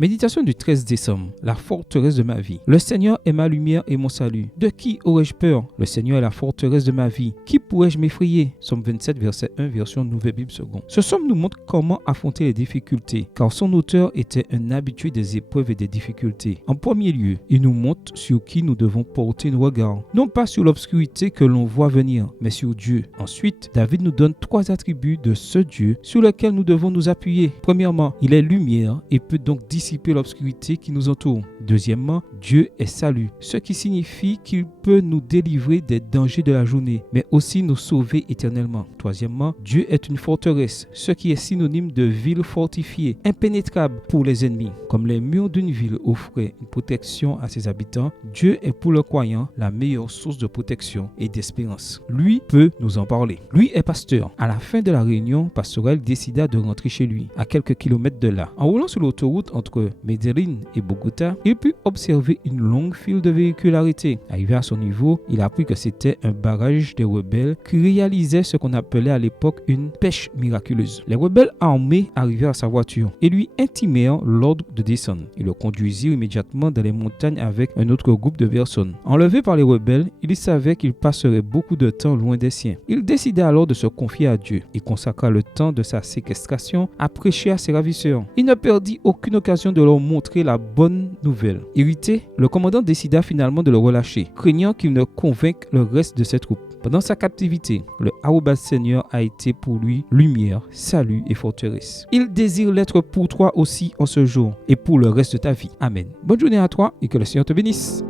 Méditation du 13 décembre, la forteresse de ma vie. Le Seigneur est ma lumière et mon salut. De qui aurais-je peur? Le Seigneur est la forteresse de ma vie. Qui pourrais-je m'effrayer? Psaume 27, verset 1, version Nouvelle Bible seconde. Ce psaume nous montre comment affronter les difficultés, car son auteur était un habitué des épreuves et des difficultés. En premier lieu, il nous montre sur qui nous devons porter nos regards. Non pas sur l'obscurité que l'on voit venir, mais sur Dieu. Ensuite, David nous donne 3 attributs de ce Dieu sur lesquels nous devons nous appuyer. Premièrement, il est lumière et peut donc dissiper l'obscurité qui nous entoure. Deuxièmement, Dieu est salut, ce qui signifie qu'il peut nous délivrer des dangers de la journée, mais aussi nous sauver éternellement. Troisièmement, Dieu est une forteresse, ce qui est synonyme de ville fortifiée, impénétrable pour les ennemis. Comme les murs d'une ville offraient une protection à ses habitants, Dieu est pour le croyant la meilleure source de protection et d'espérance. Lui peut nous en parler. Lui est pasteur. À la fin de la réunion pastorale, il décida de rentrer chez lui, à quelques kilomètres de là. En roulant sur l'autoroute entre Medellín et Bogota, il put observer une longue file de véhicules arrêtés. Arrivé à son niveau, il apprit que c'était un barrage des rebelles qui réalisait ce qu'on appelait à l'époque une pêche miraculeuse. Les rebelles armés arrivèrent à sa voiture et lui intimèrent l'ordre de descendre. Ils le conduisirent immédiatement dans les montagnes avec un autre groupe de personnes. Enlevé par les rebelles, il savait qu'il passerait beaucoup de temps loin des siens. Il décida alors de se confier à Dieu. Il consacra le temps de sa séquestration à prêcher à ses ravisseurs. Il ne perdit aucune occasion de leur montrer la bonne nouvelle. Irrité, le commandant décida finalement de le relâcher, craignant qu'il ne convainque le reste de ses troupes. Pendant sa captivité, le arrobas Seigneur a été pour lui lumière, salut et forteresse. Il désire l'être pour toi aussi en ce jour et pour le reste de ta vie. Amen. Bonne journée à toi et que le Seigneur te bénisse.